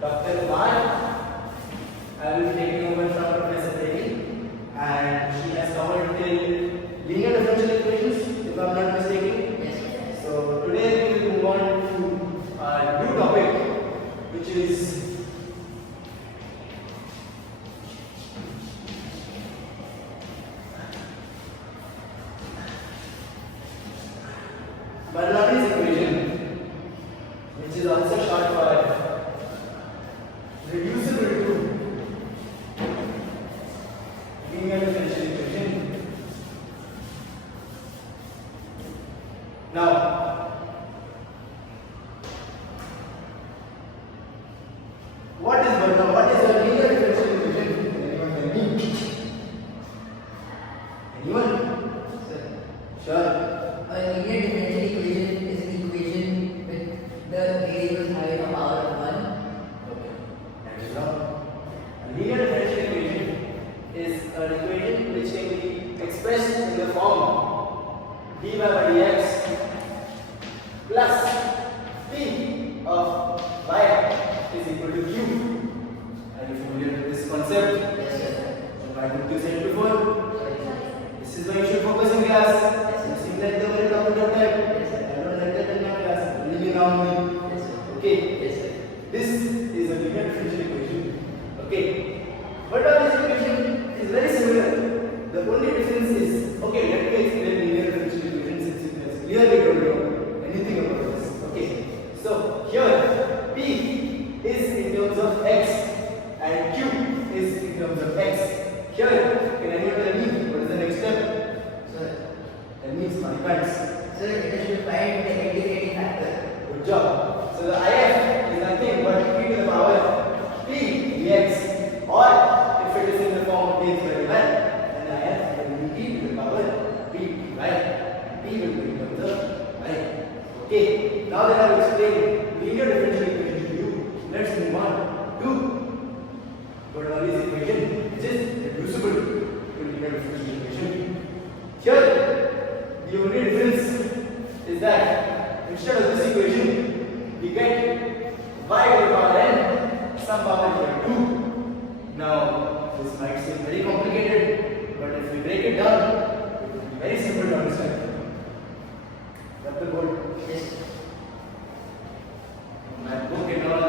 Dr. Kumar. I will be taking over from Professor Devi, and she has covered till linear differential equations, if I am not mistaken. Yes. So today we will move on to our new topic, which is Bernoulli's equation, which is also short for reducible to linear differential equation. Now, what is Bernoulli? What is a linear differential equation? Anyone tell me? Anyone? Sure. A linear differential equation is an equation with the variables having a power of 1. Okay, that is wrong. A linear differential equation is an equation which can be expressed in the form dy by dx plus p of y is equal to q. Are you familiar with this concept? Yes, sir. So I think you said before. This is why you should focus in class. You seem like the very computer type. I don't like that in my class. Only around me. Yes, sir. Okay. Yes, sir. This is a linear differential equation. Okay. But this equation is very similar. The only difference is, okay, let me explain linear differential equation since you guys clearly don't know anything about this. Okay. So here P is in terms of x and Q is in terms of x. Here, can anyone tell me what is the next step? Sir. That means my pants. Sir, it should find the integrating factor. Good job. So the IF is nothing but p to the power p dx, or if it is in the form of dx by dy, then IF will be p to the power p dy. P will be in terms of y. Okay. Now that I have explained linear differential equation to you, let's move on to Bernoulli's equation, which is reducible to linear differential equation. Here, the only difference is that instead of this equation, we get y to the power n, some power here 2. Now, this might seem very complicated, but if we break it down, it will be very simple to understand. Dr. Gold, Yes. my book and all,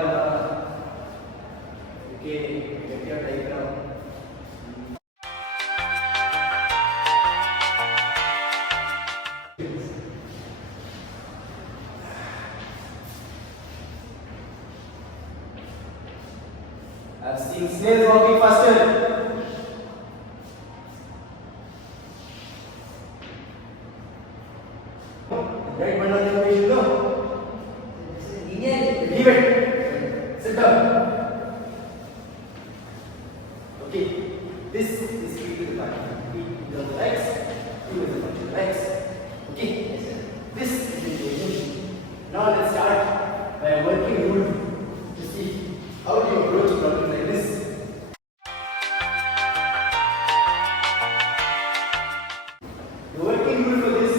okay, get your diagram. I've seen snails walking faster. Right, Bernoulli equation, no? This is linear. Leave it. Sit down. Okay. This is p to the power p in terms of x, q is a function of x. Okay. Yes, sir. This is the equation. Now let's start by a working rule to see how do you approach problems like this. The working rule for this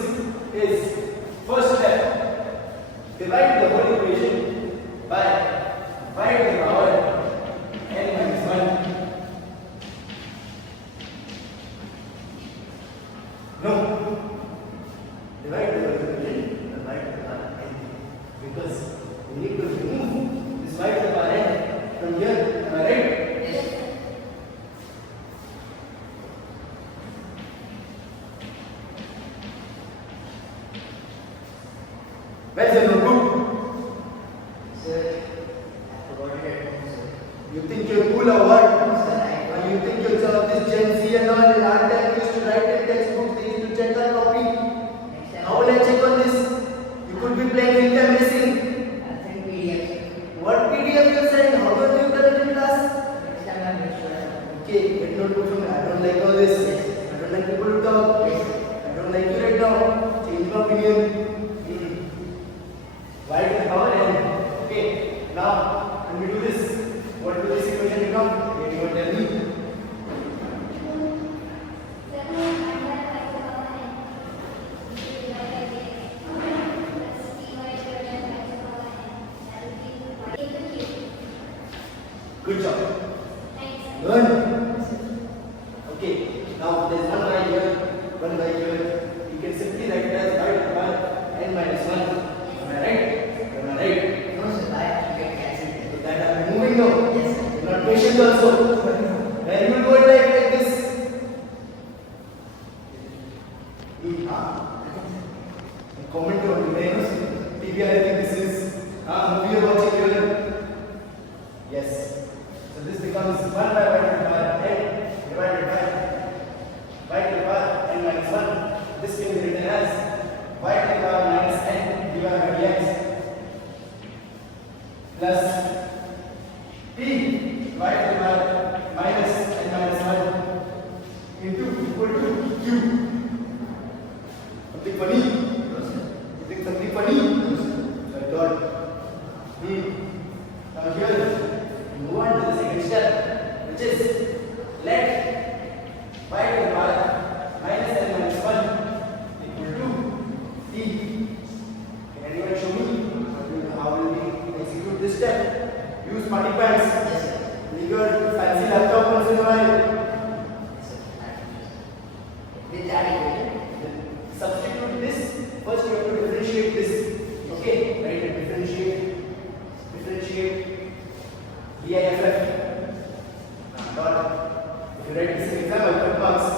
is, first step, divide the whole equation by y to the power n minus 1. No. Divide the whole equation by y to the power n, because we need to remove this y to the power n from here. Am I right? Yes, sir. Where's your notebook? Sir, I forgot it at home, sir. You think you're cool or what? Sir, Or you think you're some of this Gen Z and all? In our time, we used to write in textbooks, they used to check our copy. next time How will I check on this? You could be playing in time missing. I'll send PDF. What PDF you send? How much you collect in class? Next time I'll make sure. Okay, get notebook from me. I don't like all this. I don't like people to talk. I don't like you right now. Change my opinion. Y to the power n. Okay, now when we do this, what will this equation become? Can you tell me? Good job. Learn. Okay. Now there is one y here, one y here. You can simply write it as y to the power n minus 1. Am I right? Am I right? No, sir, that you can cancel it. That I am moving now. Yes, sir. You're not patient also. When you will go like this. Comment on the names. TV, I think this is movie you're watching here. Yes. So this becomes 1 by y to the power n divided by y to the power n minus 1. This can be written as y to the power minus n divided by dx plus t y to the power minus n minus 1 into equal to q. Something funny? You think something funny? I thought. Now here, move on to the second step, which is let y to the power minus n minus 1 equal to t. Can anyone show me how will we execute this step? Use smarty pants. Yes, sir. Leave your fancy laptop once in a while. Yes, sir. With that equation, Substitute this. First, you have to differentiate this. Okay, right? Differentiate DIFF. But if you write this in exam, I'll put marks.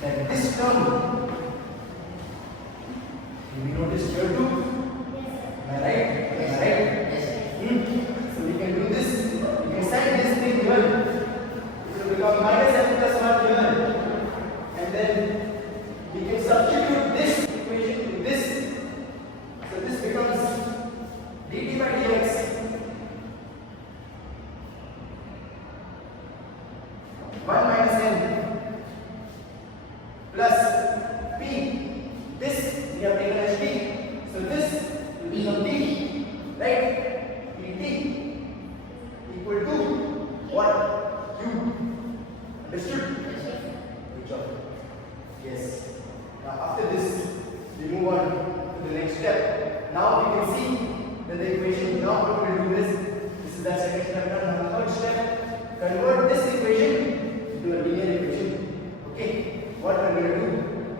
That this term, we notice here too. Am I right? Am I right? yes, sir. So we can do this. We can sign this thing here. It will become minus n plus 1 here. And then we can substitute this equation in this. So this becomes dt by dx 1 minus n plus p. This we have taken as t. So this will become t, right? dt equal to what? Q. Understood? Good job. Yes. Now after this, we move on to the next step. Now we can see that the equation. Now what we will do is, this is the second step. Now the third step, convert this equation into a linear equation. Okay. What we're going to do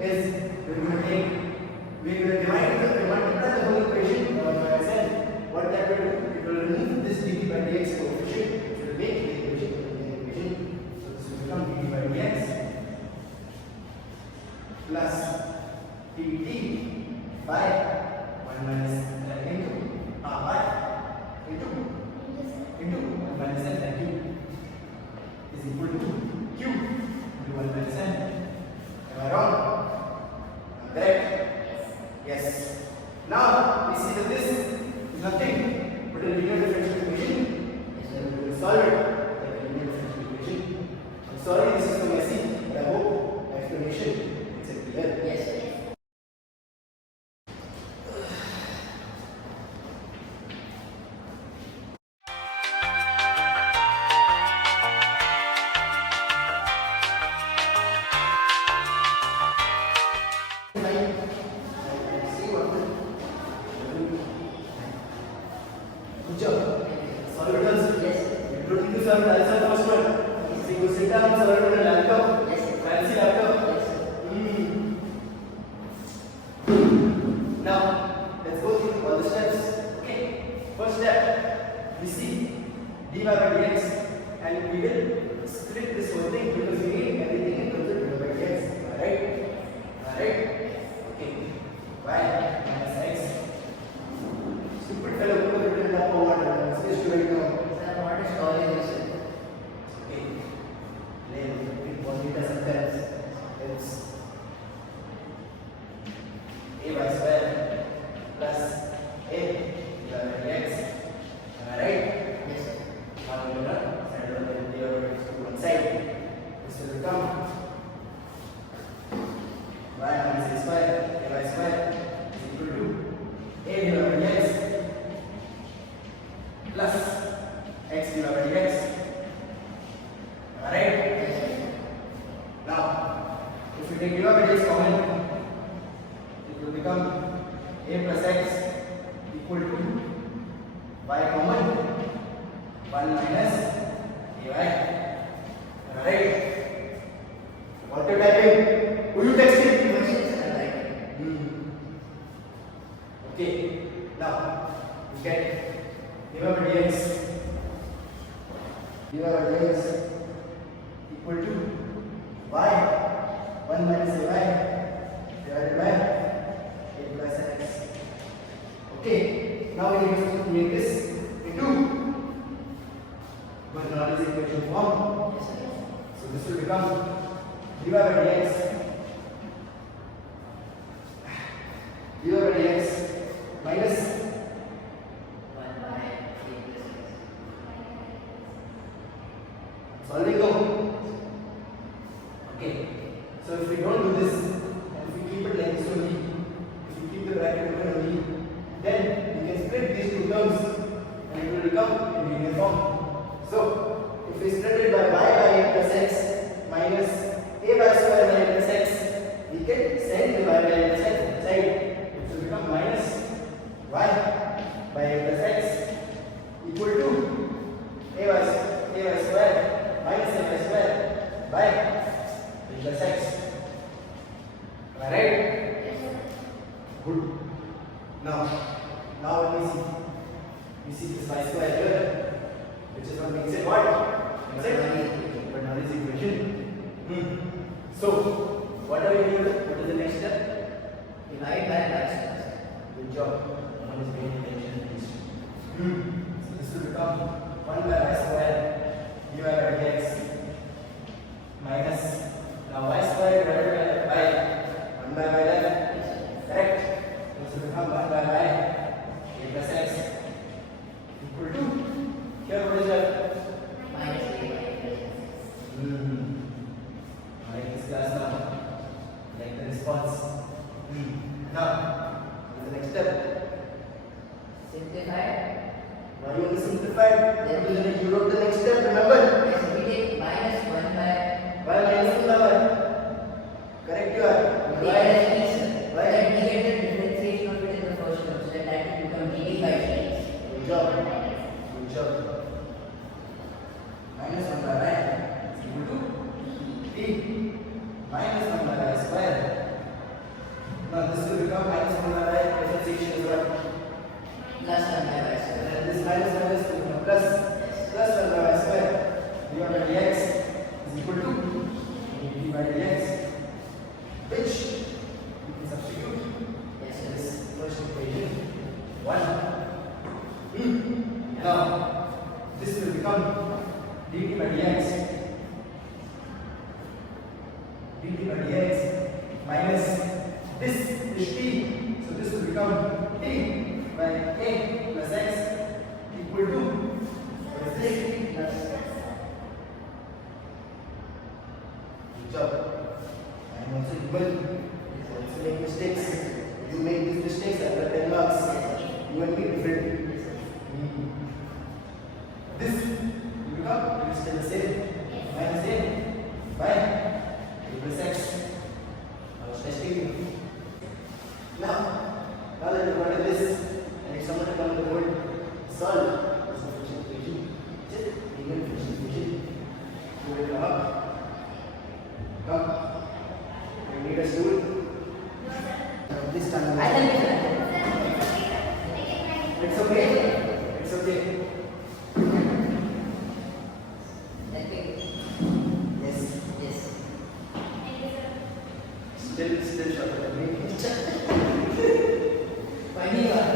is we will multiply the whole equation by itself. What that will do, it will remove this dt by dx coefficient, it will make the equation a linear equation. So this will become dt by dx plus dt by 1 minus into 1 minus n and q is equal to q into 1 minus n. Am I wrong? Am I correct? Yes. Now we see that this is nothing but a linear differential equation. Yes, sir. We will solve it like a linear differential equation. I'm sorry this is so messy, but I hope my explanation is clear. Yes, sir. Good job. Solve it also. Yes. You don't need to solve it. I'll solve first one. So you sit down and solve it on a laptop. Yes, sir. Fancy laptop. Yes, sir. Now, let's go through all the steps. Okay. First step, we see dy by dx, and we will split this whole thing because we need everything in terms of dy by dx. Alright? Alright? Okay. Y minus x. Stupid fellow, put it in the upper one. It's just right now. Sir, what is calling this? Okay. Then, one meter sometimes. It's a by square plus a divided by x. Am I right? Yes, sir. Now we're gonna send it on the to one side. This will become equal to y common 1 minus ay. Right? What you typing? Who you texting? Okay. Now you get dy by dx equal to y 1 minus ay divided by a plus x. Okay. Now we need to make this into Bernoulli equation form. So this will become dy by dx minus solving now. Okay. So if we don't do this and if we keep it like this only, if we keep the bracket open only, then we can split these two terms and it will become in linear form. So if we split it by y by a plus x minus a by square by a plus x, we can send the y by a plus x inside. It will become minus y by a plus x equal to a by square minus a by square by a plus x. Am I right? Good. Now let me see. We see this y square here, which is what makes it what? Bernoulli's equation. So what are we doing? What is the next step? Divide by y square. Good job. One is paying attention please. So this will become 1 by y square dy by dx minus now y square divided by 1 by y left. Correct? This will become 1 by y a plus x equal to here what is that? Minus a by Like this class now. Like the response. Now what is the next step? simplify. Why you want to simplify? You wrote the next step, remember? Yes, we take minus 1 by Why minus 1 by y? Correct you are. we Why? get a Why? that we get the differentiation of it in the first term, so that will become dt by dx. Good job. Good job. Minus 1 by y is equal to t minus 1 by y square. Now this will become minus 1 by y differentiation is what? Plus 1 by y square. And this minus will become plus 1 by y square. dy by dx is equal to dt by dx, which you can substitute Yes, in yes. this first equation 1. Now this will become dt by dx minus this is t, so this will become t by a plus x equal to what is this? Good job. I am also human. I also make mistakes. You make these mistakes, I got 10 marks. You and me different. This will become, it is still the same. Minus a by a plus x. I was testing you. Now that you got this, and if someone comes to the word solve this differential equation, just even differential equation, you will come up. Come. You need a stool. This time. I think It's okay. It's okay. Yes. yes. Still shorter than me. Funny one.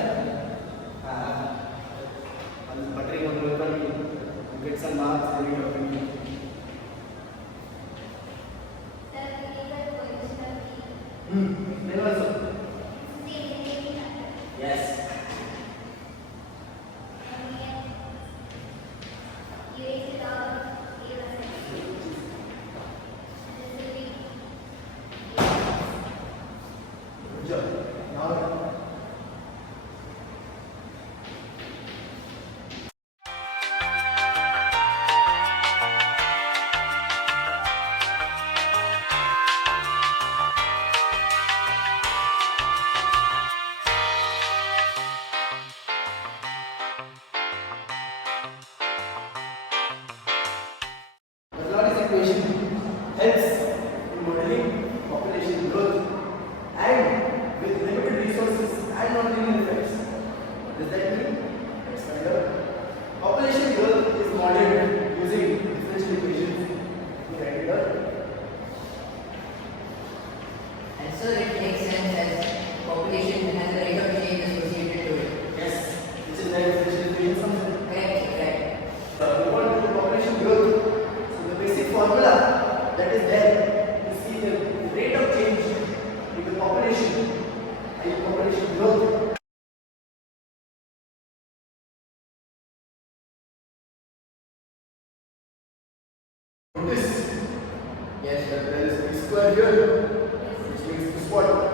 I'm buttering on the paper. You get some marks. Then you have to be. Then also. Yes. equation helps in modeling population growth and with limited resources and non-linear effects. What does that mean? Let's find out. Population growth is modeled using differential equations. You write it out. And sir, it makes sense as population has a rate of change associated to it. Yes, which is where differential equations comes in. Correct, correct. We want to do population growth. So the basic formula that is there to see the rate of change in the population and population growth. Notice Yes, that sir. there is a square here, which means this what?